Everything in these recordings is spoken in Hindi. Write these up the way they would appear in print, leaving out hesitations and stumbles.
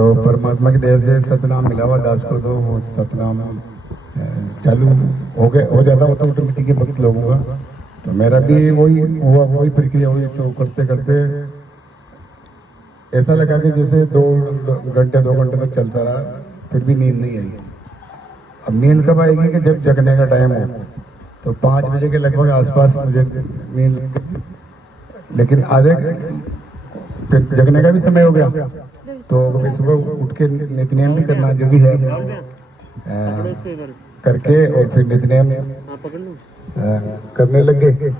तो परमात्मा की दया से सतनाम मिला हुआ दास को, तो वो सतनाम चालू हो जाता हो तो ऑटोमेटिक भक्त लोगों का। तो मेरा भी वही हुआ, वही प्रक्रिया हुई। तो करते करते ऐसा लगा कि जैसे 2 घंटे तक चलता रहा, फिर भी नींद नहीं आई। अब नींद कब आएगी कि जब जगने का टाइम हो। तो 5 बजे के लगभग आसपास मुझे नींद, लेकिन आधे फिर जगने का भी समय हो गया। तो कभी सुबह उठ के नित्यनेम भी करना जो भी है करके, और फिर नित्यनेम करने लग गए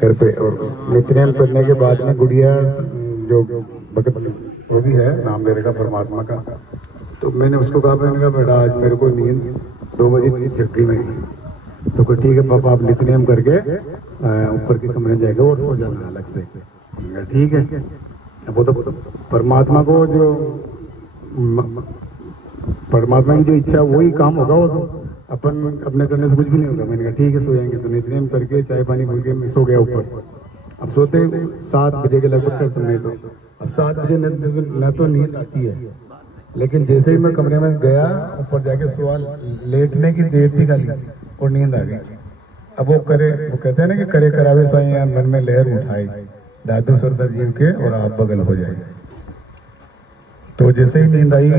घर पे। और नित्यनेम करने के बाद में गुड़िया जो भगत वो भी है, नाम ले रखा परमात्मा का, तो मैंने उसको कहा, मैंने कहा बेटा आज मेरे को नींद 2 बजे नींद जग गई मेरी। तो ठीक है पापा, आप नित्यनेम करके ऊपर के कमरे में जाएगा और सो जाना अलग से। ठीक है। अब वो तो परमात्मा को जो परमात्मा की जो इच्छा वही काम होगा, वो तो अपन अपने करने से कुछ भी नहीं होगा। मैंने कहा ठीक है, सो जाएंगे। तो नित्यनेम करके चाय पानी पी के मैं सो गया ऊपर। अब सोते 7 बजे के लगभग कर समय, तो अब 7 बजे न तो नींद आती है, लेकिन जैसे ही मैं कमरे में गया ऊपर जाके सवाल लेटने की देर थी खाली और नींद आ गई। अब वो कहते हैं ना कि करे करावे साईं मन में लहर उठाए, दादू सरदार जीव के और आप बगल हो जाए। तो जैसे ही नींद आई,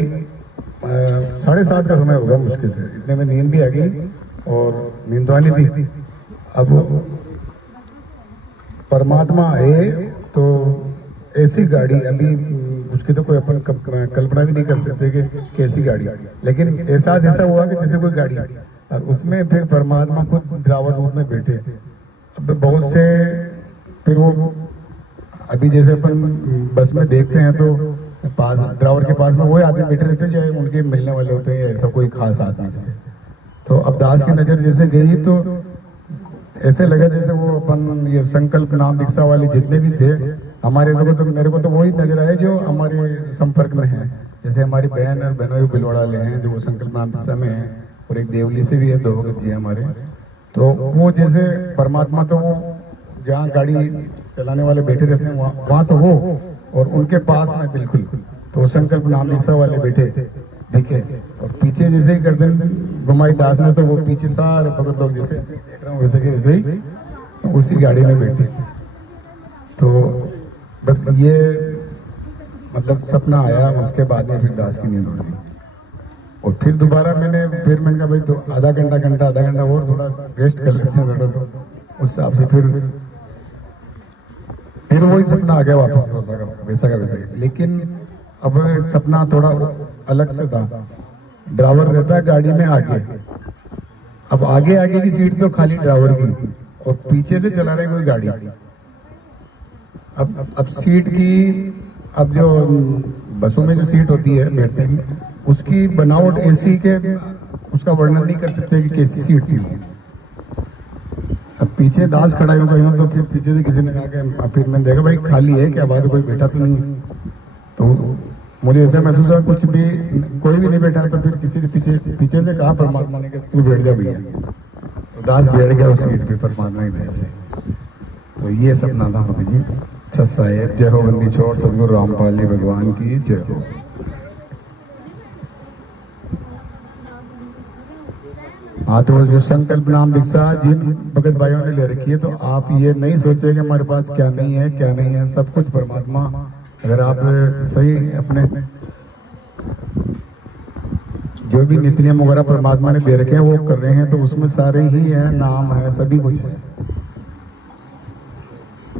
7:30 का समय होगा मुश्किल से, इतने में नींद भी आ गई और नींद तो आनी थी। अब परमात्मा आए तो ऐसी गाड़ी, अभी उसकी तो कोई अपन कल्पना भी नहीं कर सकते कि कैसी गाड़ी, लेकिन एहसास ऐसा हुआ कि जैसे कोई गाड़ी, और उसमें फिर परमात्मा खुद ड्राइवर रूप में बैठे। अब बहुत से फिर वो अभी जैसे अपन बस में देखते हैं तो पास ड्राइवर के पास में वही आदमी बैठे रहते हैं जो उनके मिलने वाले होते हैं, ऐसा कोई खास आदमी जैसे। तो अब दास की नजर जैसे गई तो ऐसे लगा जैसे वो अपन ये संकल्प नाम दीक्षा वाले जितने भी थे हमारे, तो मेरे को तो वही नजर आए जो हमारे संपर्क में है। जैसे हमारी बहन और बहनों बिलवाड़ा वाले हैं जो वो संकल्प नाम दीक्षा में है, और एक देवली से भी है, 2 भगत जी हमारे। तो वो जैसे परमात्मा तो वो जहाँ गाड़ी चलाने वाले बैठे रहते हैं वहाँ तो वो, और उनके पास में बिल्कुल तो संकल्प नाम दीक्षा वाले बैठे दिखे। और पीछे जैसे ही गर्दन घुमाई दास ने, तो वो पीछे सारे भगत लोग जैसे देख रहा हूँ वैसे के वैसे ही उसी गाड़ी में बैठे। तो बस ये मतलब सपना आया, उसके बाद में फिर दास की नींद उड़ गई। और फिर दोबारा मैंने कहा भाई तो आधा घंटा और थोड़ा रेस्ट कर लेते हैं थोड़ा, तो उस हिसाब से फिर वही सपना आ गया वापस वैसा का वैसा ही। लेकिन अब सपना थोड़ा अलग से था। ड्राइवर रहता है गाड़ी में आगे, अब आगे की सीट तो खाली ड्राइवर की, और पीछे से चला रहे कोई गाड़ी। अब सीट की, अब जो बसों में जो सीट होती है बैठने की, उसकी बनावट ऐसी के उसका वर्णन नहीं कर सकते कि कैसी सीट थी। अब पीछे दास खड़ा होगा तो फिर पीछे से किसी ने कहा कि, फिर मैंने देखा भाई खाली है क्या बात, कोई बैठा तो नहीं। तो मुझे ऐसा महसूस हुआ कुछ भी कोई भी नहीं बैठा। तो फिर किसी ने पीछे से कहा परमात्मा ने कि तू बैठ जा भैया। तो दास बैठ गया उस सीट पे परमात्मा की दया से। तो ये सपना था भगत जी। अच्छा साहेब, जय हो बंदी छोड़ सदगुरु रामपाल जी भगवान की जय हो। हाँ, तो जो संकल्प नाम दीक्षा जिन भगत भाइयों ने ले रखी है, तो आप ये नहीं सोचे कि हमारे पास क्या नहीं है, सब कुछ परमात्मा। अगर आप सही अपने जो भी नित्य नियम वगैरह परमात्मा ने दे रखे हैं वो कर रहे हैं, तो उसमें सारे ही है, नाम है, सभी कुछ है।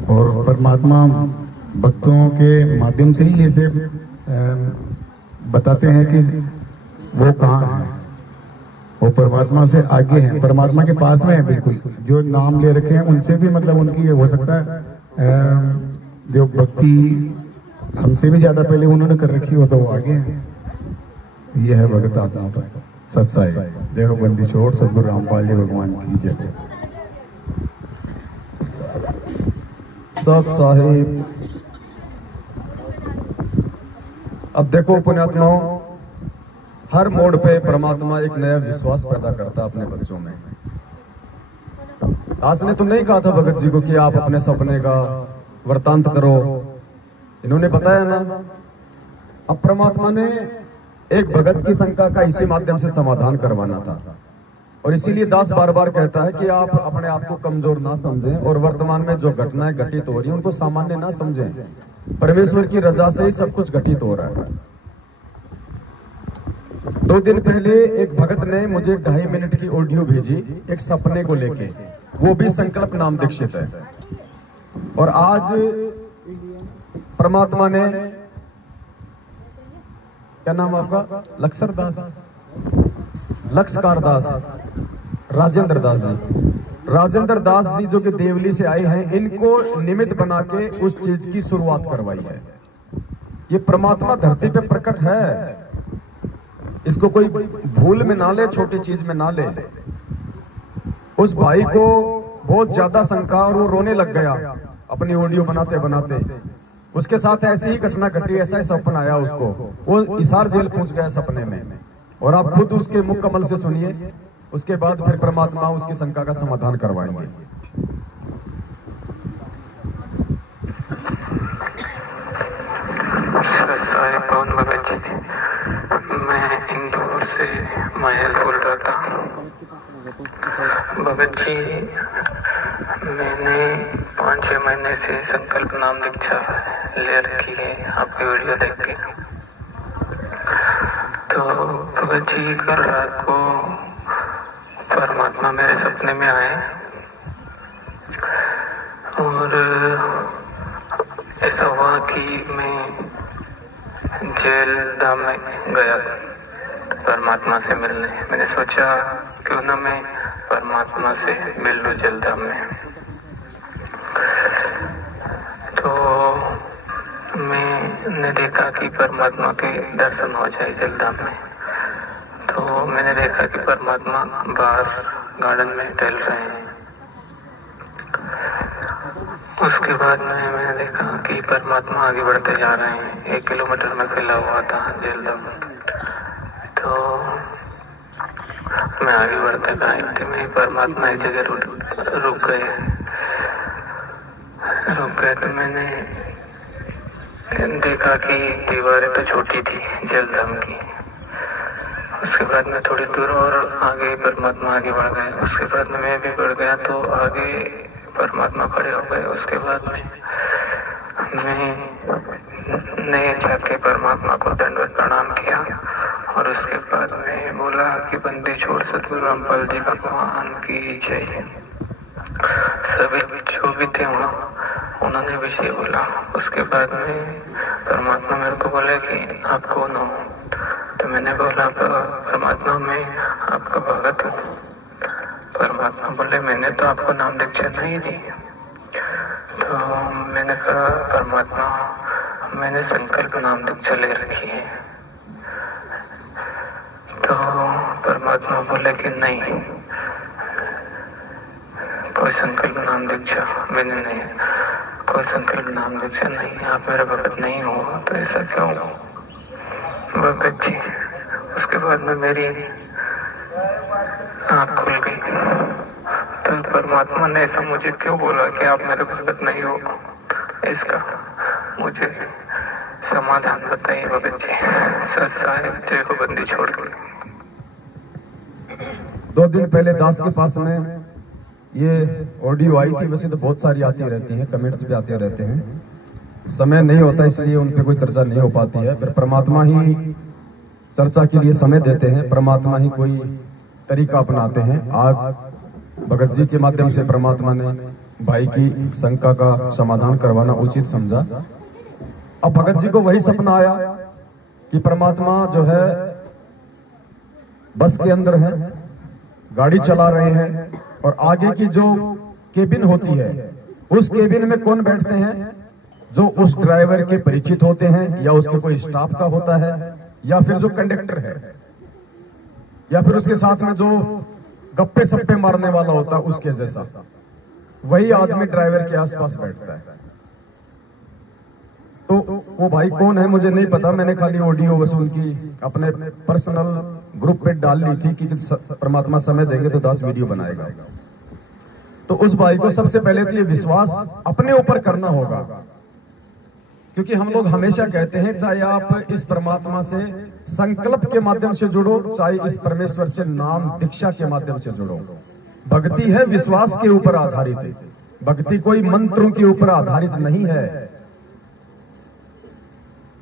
और परमात्मा भक्तों के माध्यम से ही ऐसे बताते हैं कि वो कहाँ है, वो परमात्मा से आगे हैं, परमात्मा के पास में है बिल्कुल। जो नाम ले रखे हैं उनसे भी मतलब उनकी हो सकता है जो भक्ति हमसे भी ज्यादा पहले उन्होंने कर रखी हो तो वो आगे हैं। ये है भगत आत्मा पर सत्साई। जय हो बंदी छोड़ सदगुरु रामपाल जी भगवान की जय। सत साहिब। अब देखो पुण्यात्माओं, हर मोड़ पे परमात्मा एक नया विश्वास पैदा करता है अपने बच्चों में। दास ने तो नहीं कहा था भगत जी को कि आप अपने सपने का वृतांत करो, इन्होंने बताया ना अब परमात्मा ने एक भगत की शंका का इसी माध्यम से समाधान करवाना था, और इसीलिए दास बार बार कहता है कि आप अपने आप को कमजोर ना समझें और वर्तमान में जो घटनाएं घटित हो रही हैं उनको सामान्य ना समझें। परमेश्वर की रजा से ही सब कुछ घटित हो रहा है। 2 दिन पहले एक भगत ने मुझे 2.5 मिनट की ऑडियो भेजी एक सपने को लेके, वो भी संकल्प नाम दीक्षित है। और आज परमात्मा ने, क्या नाम आपका? लक्षर दास, लक्षकार दास, राजेंद्र दास जी, राजेंद्र दास जी जो कि देवली से आए हैं, इनको निमित्त बना के उस चीज की शुरुआत करवाई है। ये परमात्मा धरती पे प्रकट है, इसको कोई भूल में ना ले, छोटी चीज में ना ले। उस भाई को बहुत ज्यादा शंका और वो रोने लग गया अपनी ऑडियो बनाते बनाते। उसके साथ ऐसी ही घटना घटी, ऐसा ही सपना आया उसको, वो हिसार जेल पहुंच गया सपने में। और आप खुद उसके मुख कमल से सुनिए, उसके बाद फिर परमात्मा उसकी शंका का समाधान करवाएंगे। सारे पवन भगत जी, मैं इंदौर से मायल बोल रहा था। भगत जी, मैंने 5-6 महीने से संकल्प नाम दीक्षा ले रखी है आपकी वीडियो देख के। तो भगत जी, कल रात को परमात्मा मेरे सपने में आए और ऐसा हुआ कि मैं जेल धाम में गया परमात्मा से मिलने। मैंने सोचा क्यों ना मैं परमात्मा से मिल लूं जेल धाम में। तो मैंने देखा कि परमात्मा के दर्शन हो जाए जेल धाम में। तो मैंने देखा कि परमात्मा बाहर गार्डन में टहल रहे हैं। उसके बाद में मैंने देखा कि परमात्मा आगे बढ़ते जा रहे हैं। 1 किलोमीटर में फैला हुआ था जेल धाम। तो मैं आगे बढ़ते गए में परमात्मा एक जगह रुक गए। तो मैंने देखा कि दीवारें तो छोटी थी जेल धाम की। उसके बाद में थोड़ी दूर और आगे परमात्मा आगे बढ़ गए। उसके बाद में मैं भी बढ़ गया तो आगे परमात्मा खड़े हो गए। उसके बाद में मैं नए जाके परमात्मा को दंडवत प्रणाम किया और उसके बाद में बोला कि बंदी छोड़ सतगुरु रामपाल जी भगवान की जय। सभी जो भी थे वहाँ उन्होंने भी ये बोला। उसके बाद में परमात्मा मेरे को बोले कि आप कौन हो? तो मैंने बोला परमात्मा मैं आपका भगत हूँ। परमात्मा बोले मैंने तो आपको नाम दीक्षा नहीं दी। तो मैंने कहा परमात्मा मैंने संकल्प नाम दीक्षा ले रखी है। तो परमात्मा बोले कि नहीं, कोई संकल्प नाम दीक्षा मैंने नहीं, कोई संकल्प नाम दीक्षा नहीं, आप मेरा भगत नहीं हो। तो ऐसा क्यों भगत जी? उसके बाद में मेरी आँख खुल गई। तो परमात्मा ने ऐसा मुझे क्यों बोला कि आप मेरे भगत नहीं हो, इसका मुझे समाधान बताइए भगत जी। सच साहेब जय को बंदी छोड़ के। 2 दिन पहले दास के पास में ये ऑडियो आई थी। वैसे तो बहुत सारी आती रहती हैं, कमेंट्स भी आते रहते हैं, समय नहीं होता इसलिए उन पे कोई चर्चा नहीं हो पाती है। फिर परमात्मा ही चर्चा के लिए समय देते हैं, परमात्मा ही कोई तरीका अपनाते हैं। आज भगत जी के माध्यम से परमात्मा ने भाई की शंका का समाधान करवाना उचित समझा। अब भगत जी को वही सपना आया कि परमात्मा जो है बस के अंदर है, गाड़ी चला रहे हैं और आगे की जो केबिन होती है उस केबिन में कौन बैठते हैं? जो उस ड्राइवर के परिचित होते हैं या उसके कोई स्टाफ का होता है या फिर जो कंडक्टर है या फिर उसके साथ में जो गप्पे सप्पे मारने वाला होता है उसके जैसा, वही आदमी ड्राइवर के आसपास बैठता है। तो वो भाई कौन है मुझे नहीं पता, मैंने खाली ऑडियो बस उनकी अपने पर्सनल ग्रुप पे डाल ली थी कि परमात्मा समय देंगे तो 10 वीडियो बनाएगा। तो उस भाई को सबसे पहले तो ये विश्वास अपने ऊपर करना होगा क्योंकि हम लोग हमेशा कहते हैं चाहे आप इस परमात्मा से संकल्प के माध्यम से जुड़ो, चाहे इस परमेश्वर से नाम दीक्षा के माध्यम से जुड़ो, भक्ति है विश्वास के ऊपर आधारित। भक्ति कोई मंत्रों के ऊपर आधारित नहीं है।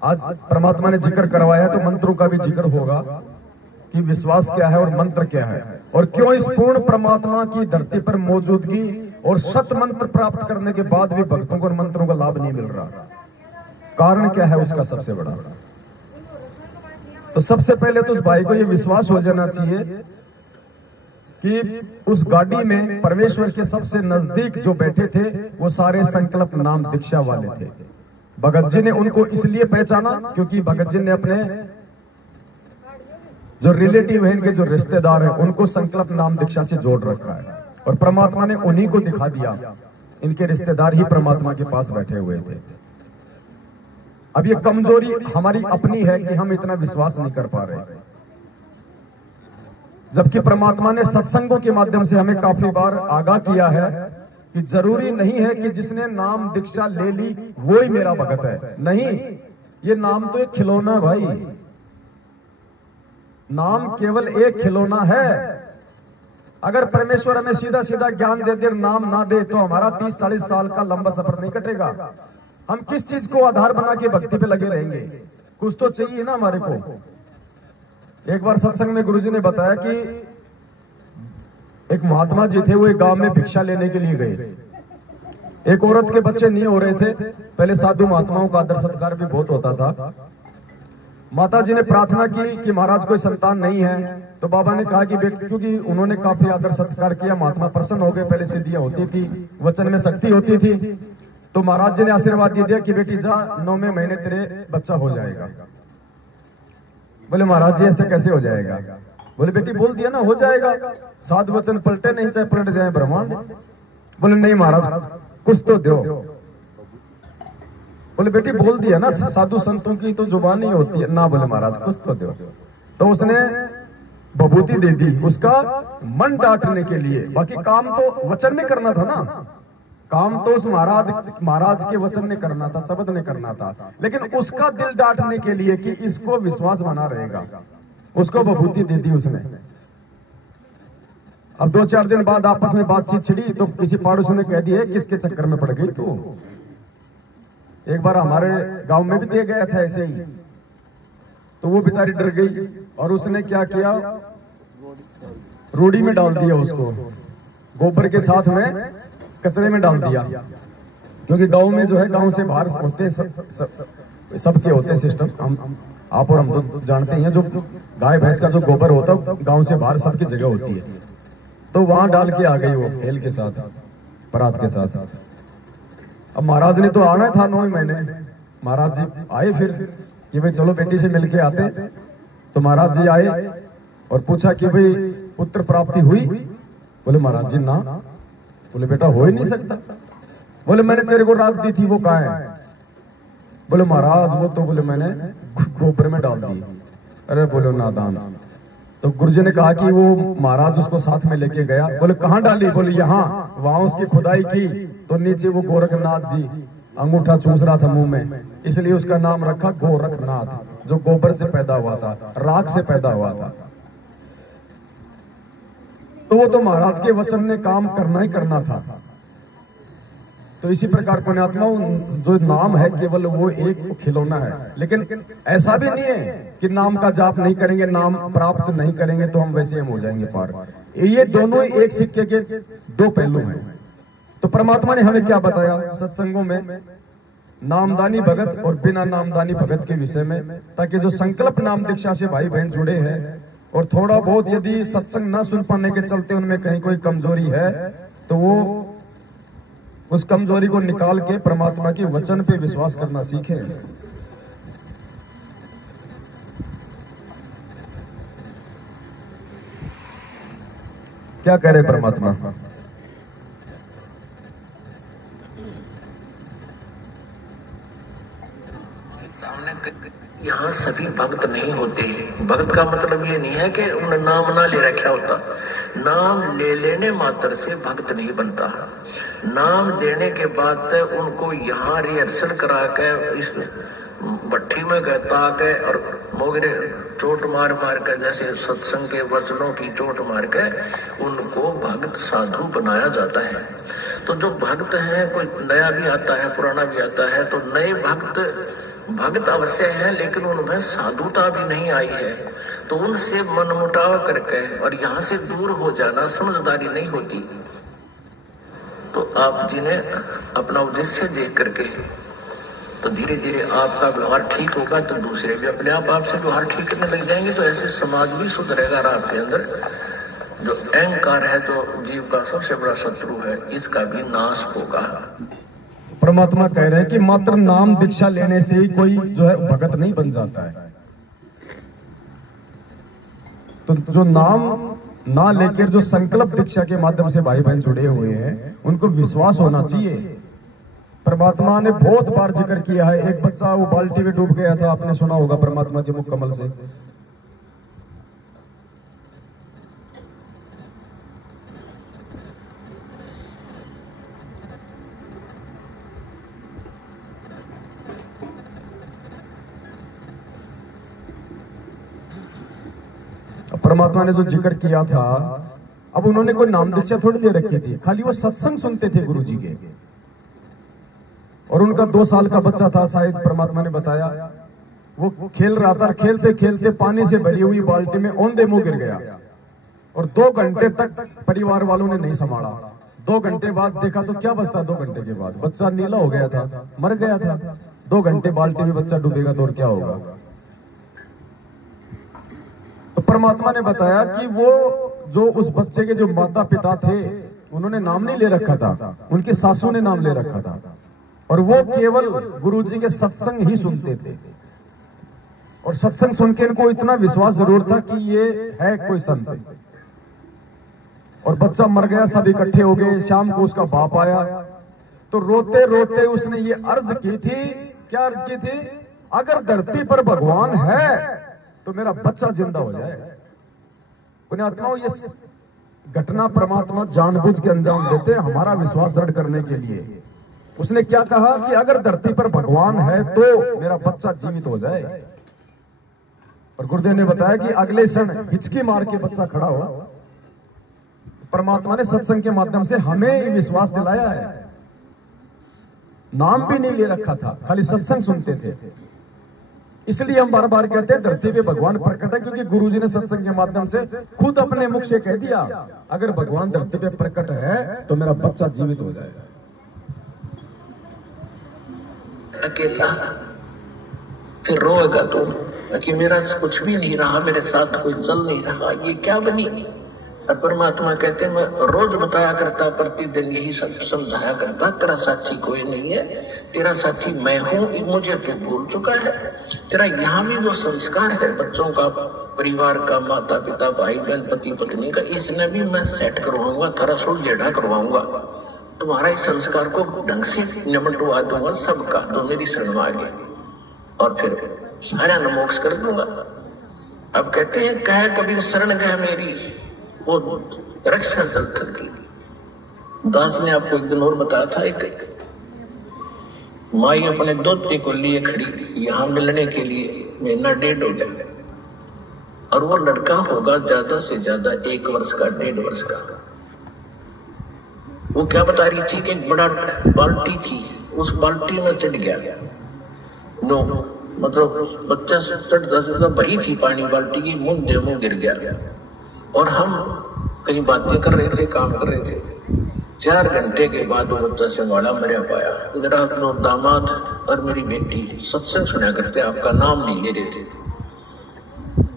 आज परमात्मा ने जिक्र करवाया है तो मंत्रों का भी जिक्र होगा कि विश्वास क्या है और मंत्र क्या है, और क्यों इस पूर्ण परमात्मा की धरती पर मौजूदगी और शत मंत्र प्राप्त करने के बाद भी भक्तों को मंत्रों का लाभ नहीं मिल रहा। कारण क्या है उसका सबसे बड़ा? तो सबसे पहले तो उस भाई को यह विश्वास हो जाना चाहिए कि उस गाड़ी में परमेश्वर के सबसे नजदीक जो बैठे थे वो सारे संकल्प नाम दीक्षा वाले थे। भगत जी ने उनको इसलिए पहचाना क्योंकि भगत जी ने अपने जो रिलेटिव है, इनके जो रिश्तेदार हैं, उनको संकल्प नाम दीक्षा से जोड़ रखा है, और परमात्मा ने उन्हीं को दिखा दिया। इनके रिश्तेदार ही परमात्मा के पास बैठे हुए थे। अब ये कमजोरी हमारी अपनी है कि हम इतना विश्वास नहीं कर पा रहे, जबकि परमात्मा ने सत्संगों के माध्यम से हमें काफी बार आगाह किया है कि जरूरी नहीं है कि जिसने नाम दीक्षा ले ली वो ही मेरा भगत है। नहीं, ये नाम तो एक खिलौना है भाई। नाम केवल एक खिलौना है। अगर परमेश्वर हमें सीधा सीधा ज्ञान दे दे, नाम ना दे, तो हमारा 30-40 साल का लंबा सफर नहीं कटेगा। हम किस चीज को आधार बना के भक्ति पे लगे रहेंगे? कुछ तो चाहिए ना हमारे को। एक बार सत्संग में गुरुजी ने बताया कि एक महात्मा जी थे, वो एक गांव में भिक्षा लेने के लिए गए। एक औरत के बच्चे नहीं हो रहे थे। पहले साधु महात्माओं का आदर सत्कार भी बहुत होता था। माता जी ने प्रार्थना की कि महाराज कोई संतान नहीं है, तो बाबा ने कहा कि बेटे, क्योंकि उन्होंने काफी आदर सत्कार किया, महात्मा प्रसन्न हो गए। पहले सिद्धियां होती थी, वचन में शक्ति होती थी, तो महाराज जी ने आशीर्वाद दे दिया कि बेटी जा, 9वें महीने तेरे बच्चा हो जाएगा। बोले महाराज जी ऐसे कैसे हो जाएगा? बोले बेटी बोल दिया ना हो जाएगा, साधु वचन पलटे नहीं, चाहे पलट जाए ब्रह्मांड। बोले नहीं महाराज कुछ तो दो। बोले बेटी बोल दिया ना, साधु संतों की तो जुबान नहीं होती है ना। बोले महाराज कुछ तो दो। तो उसने विभूति दे दी उसका मन डांटने के लिए। बाकी काम तो वचन ने करना था ना, काम तो उस महाराज के वचन ने करना था, शब्द ने करना था, लेकिन उसका दिल डांटने के लिए कि इसको विश्वास बना रहेगा, उसको विभूति दे दी उसने। अब 2-4 दिन बाद आपस में बातचीत छिड़ी, तो किसी पड़ोसी ने कह दिया किसके चक्कर में पड़ गई तू? एक बार हमारे गांव में भी दे गया था ऐसे ही। तो वो बेचारी डर गई और उसने क्या किया, रूढ़ी में डाल दिया उसको, गोबर के साथ में कचरे में डाल दिया। क्योंकि गांव में जो है, गांव से बाहर होते सबके होते सिस्टम, आप और हम तो जानते हैं, जो गाय भैंस का जो गोबर होता है गांव से बाहर सबकी जगह होती है। तो वहां डाल के आ गई वो हेल के साथ, परात के साथ। अब महाराज ने तो आना था 9 महीने। महाराज जी आए फिर कि भाई चलो बेटी से मिलके आते। तो महाराज जी आए और पूछा कि भाई पुत्र प्राप्ति हुई? बोले महाराज जी ना। बोले बेटा हो ही नहीं सकता। बोले मैंने तेरे को राख दी थी, वो कहाँ है? बोले महाराज वो तो बोले मैंने गोबर में डाल दी। अरे बोलो नादान। तो गुरुजी ने कहा कि वो महाराज उसको साथ में लेके गया। बोले कहाँ डाली? बोले यहाँ। वहां उसकी खुदाई की तो नीचे वो गोरखनाथ जी अंगूठा चूस रहा था मुंह में, इसलिए उसका नाम रखा गोरखनाथ, जो गोबर से पैदा हुआ था, राख से पैदा हुआ था। तो वो तो महाराज के वचन ने काम करना ही करना था। तो इसी प्रकार पुण्यात्माओं, जो नाम है केवल वो एक खिलौना है। लेकिन ऐसा भी नहीं है कि नाम का जाप नहीं करेंगे, नाम प्राप्त नहीं करेंगे तो हम वैसे हम हो जाएंगे पार। ये दोनों ही एक सिक्के के 2 पहलू हैं। तो परमात्मा ने हमें क्या बताया सत्संगों में, नामदानी भगत और बिना नामदानी भगत के विषय में, ताकि जो संकल्प नाम दीक्षा से भाई बहन जुड़े हैं और थोड़ा बहुत यदि सत्संग न सुन पाने के चलते उनमें कहीं कोई कमजोरी है, तो वो उस कमजोरी को निकाल के परमात्मा के वचन पे विश्वास करना सीखे। क्या कह रहे परमात्मा? यहाँ यहाँ सभी भक्त नहीं होते। भक्त का मतलब ये नहीं है कि उन्हें नाम ना ले रखा होता। नाम ले लेने मात्र से भक्त नहीं बनता। नाम देने के बाद उनको यहाँ रिहर्सल करा के इस भट्टी में कहता के और मोगरे चोट मार मार के, जैसे सत्संग के वचनों की चोट मार के उनको भक्त साधु बनाया जाता है। तो जो भक्त हैं, कोई नया भी आता है पुराना भी आता है, तो नए भक्त अवश्य है, लेकिन उनमें साधुता भी नहीं आई है। तो उनसे मनमुटाव करके और यहाँ से दूर हो जाना समझदारी नहीं होती। तो आप जिन्हें अपना उद्देश्य देख करके तो धीरे धीरे आपका व्यवहार ठीक होगा, तो दूसरे भी अपने आप आपसे व्यवहार ठीक करने लग जाएंगे। तो ऐसे समाज भी सुधरेगा। और आपके अंदर जो अहंकार है, जो जीव का सबसे बड़ा शत्रु है, इसका भी नाश होगा। परमात्मा कह रहे हैं कि मात्र नाम दीक्षा लेने से ही कोई जो है भगत नहीं बन जाता है। तो जो नाम ना लेकर जो संकल्प दीक्षा के माध्यम से भाई बहन जुड़े हुए हैं, उनको विश्वास होना चाहिए। परमात्मा ने बहुत बार जिक्र किया है। एक बच्चा वो बाल्टी में डूब गया था, आपने सुना होगा परमात्मा के मुख कमल से। परमात्मा ने जो जिक्र किया था, अब उन्होंने कोई नाम दीक्षा थोड़ी दे रखी थी, खाली वो सत्संग सुनते थे गुरुजी के। और उनका 2 साल का बच्चा था, शायद परमात्मा ने बताया, वो खेल रहा था। खेलते खेलते पानी से भरी हुई बाल्टी में औंधे मुंह गिर गया और 2 घंटे तक परिवार वालों ने नहीं संभाला। 2 घंटे बाद देखा तो क्या बचता, 2 घंटे के बाद बच्चा नीला हो गया था, मर गया था। 2 घंटे बाल्टी में बच्चा डूबेगा तो और क्या होगा। तो परमात्मा ने बताया कि वो जो उस बच्चे के जो माता पिता थे, उन्होंने नाम नहीं ले रखा था, उनकी सासू ने नाम ले रखा था। और वो केवल गुरुजी के सत्संग ही सुनते थे। और सत्संग सुन के इनको इतना विश्वास जरूर था कि ये है कोई संत। और बच्चा मर गया, सब इकट्ठे हो गए। शाम को उसका बाप आया तो रोते रोते उसने ये अर्ज की थी। क्या अर्ज की थी? अगर धरती पर भगवान है तो मेरा बच्चा जिंदा हो जाए। पुण्यात्माओं, ये घटना परमात्मा जानबूझ के अंजाम देते हैं हमारा विश्वास दृढ़ करने के लिए। उसने क्या कहा कि अगर धरती पर भगवान है तो मेरा बच्चा जीवित हो जाए। और गुरुदेव ने बताया कि अगले क्षण हिचकी मार के बच्चा खड़ा हुआ। परमात्मा ने सत्संग के माध्यम से हमें विश्वास दिलाया है। नाम भी नहीं ले रखा था, खाली सत्संग सुनते थे। इसलिए हम बार बार कहते हैं धरती पे भगवान प्रकट है, क्योंकि गुरुजी ने सत्संग के माध्यम से खुद अपने मुख से कह दिया, अगर भगवान धरती पे प्रकट है तो मेरा बच्चा जीवित हो जाएगा। अकेला फिर रोएगा तो कि मेरा कुछ भी नहीं रहा, मेरे साथ कोई चल नहीं रहा, ये क्या बनी। और परमात्मा कहते मैं रोज बताया करता, प्रतिदिन यही सब समझाया करता, तेरा साथी कोई नहीं है, तेरा साथी मैं हूं, मुझे तू भूल चुका है। तेरा यहाँ भी जो संस्कार है बच्चों का, परिवार का, माता पिता भाई बहन पति पत्नी का, इसने भी मैं सेट करवाऊंगा, थोड़ा सुल जेड़ा करवाऊंगा। तुम्हारा इस संस्कार को ढंग से निमटवा दूंगा सबका, जो मेरी शरण में आ गया, और फिर सारा न मोक्ष कर दूंगा। अब कहते हैं कह कबीर शरण गह मेरी, वो रक्षा जल थल की। दास ने आपको एक दिन और बताया था, एक माई अपने दोते को लिए खड़ी यहाँ मिलने के लिए, महीना 1.5 हो गया, और वो लड़का होगा ज्यादा से ज्यादा 1 वर्ष का, 1.5 वर्ष का। वो क्या बता रही थी कि एक बड़ा बाल्टी थी, उस बाल्टी में चढ़ गया। नो मतलब बच्चा चढ़ता चढ़ता भरी थी पानी बाल्टी की, मुंह गिर गया। और हम कहीं बातें कर रहे थे, काम कर रहे थे। 4 घंटे के बाद वो बच्चा संभाला मरिया पाया। मेरा दामाद और मेरी बेटी सत्संग सुना करते, आपका नाम नहीं ले रहे थे,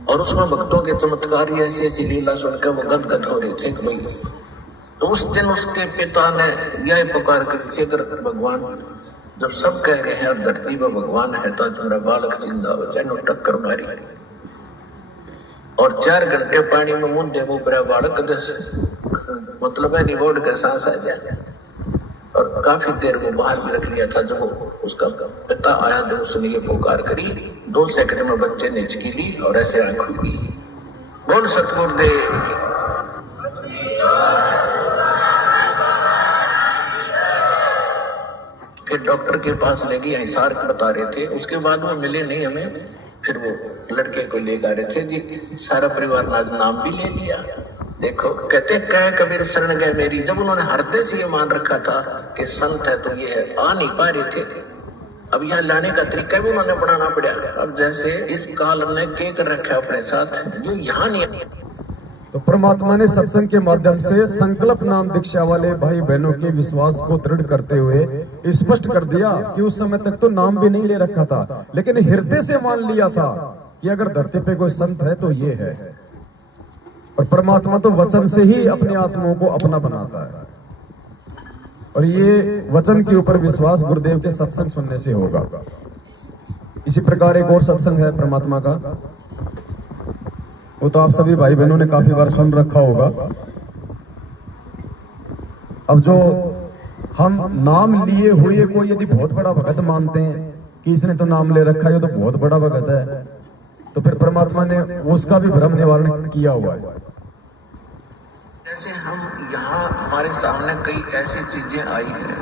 और उसमें भक्तों के चमत्कार ऐसी ऐसी लीला सुनकर वो गदगद हो रहे थे कि भाई। तो उस दिन उसके पिता ने यह पुकार कर, अगर भगवान जब सब कह रहे हैं और धरती पर भगवान है तो मेरा बालक जिंदा हो जाए। टक्कर मारी और 4 घंटे पानी में मुंडे मुंह पर बालक मतलब है निबोड़ का सांस आ जाए। और काफी देर वो बाहर भी रख लिया था। जब उसका पिता आया तो उसने ये पुकार करी, 2 सेकंड में बच्चे ने हिचकी ली और ऐसे आंख खुल गई। बोल सतगुरुदेव की। फिर डॉक्टर के पास ले गए, हिसार बता रहे थे। उसके बाद वो मिले नहीं हमें। फिर वो लड़के को ले आ रहे थे जी, सारा परिवार ने आज नाम भी ले लिया। देखो कहते कह कबीर शरण गए मेरी। जब उन्होंने हृदय से ये मान रखा था कि संत है तो ये है, आ नहीं पा रहे थे। अब यहाँ लाने का तरीका भी उन्होंने बनाना पड़ा। अब जैसे इस काल ने के कर रखा अपने साथ, जो यहाँ नहीं। तो परमात्मा ने सत्संग के माध्यम से संकल्प नाम दीक्षा वाले भाई बहनों के विश्वास को दृढ़ करते हुए स्पष्ट कर दिया कि उस समय तक तो नाम भी नहीं ले रखा था, लेकिन हृदय से मान लिया था कि अगर धरती पे कोई संत है तो ये है। और परमात्मा तो वचन से ही अपनी आत्माओं को अपना बनाता है, और ये वचन के ऊपर विश्वास गुरुदेव के सत्संग सुनने से होगा। इसी प्रकार एक और सत्संग है परमात्मा का, वो तो आप सभी भाई बहनों ने काफी बार सुन रखा होगा। अब जो हम नाम लिए हुए को यदि बहुत बड़ा भगत मानते हैं कि इसने तो नाम ले रखा है, ये तो बहुत बड़ा भगत है, तो फिर परमात्मा ने उसका भी भ्रम निवारण किया हुआ है। जैसे हम यहाँ हमारे सामने कई ऐसी चीजें आई हैं,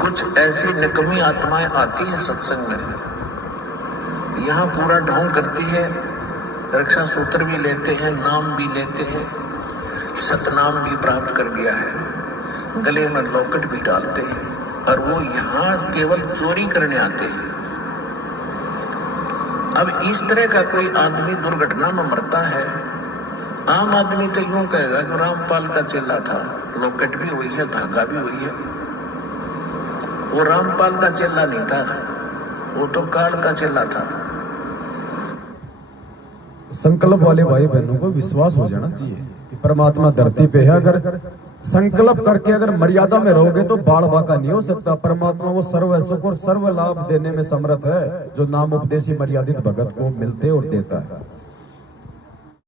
कुछ ऐसी निकम्मी आत्माएं आती हैं सत्संग में, यहाँ पूरा ढोंग करती है, रक्षा सूत्र भी लेते हैं, नाम भी लेते हैं, सतनाम भी प्राप्त कर गया है, गले में लॉकेट भी डालते हैं, और वो यहाँ केवल चोरी करने आते हैं। अब इस तरह का कोई आदमी दुर्घटना में मरता है, आम आदमी तो यूं कहेगा कि रामपाल का चेला था, लॉकेट भी हुई है, धागा भी हुई है। वो रामपाल का चेला नहीं था, वो तो काल का चेला था। संकल्प वाले भाई बहनों को विश्वास हो जाना चाहिए कि परमात्मा धरती पे है। अगर संकल्प करके अगर मर्यादा में रहोगे तो बाढ़ बाका नहीं हो सकता। परमात्मा वो सर्व सुख और सर्व लाभ देने में समर्थ है, जो नाम उपदेशी मर्यादित भगत को मिलते और देता है।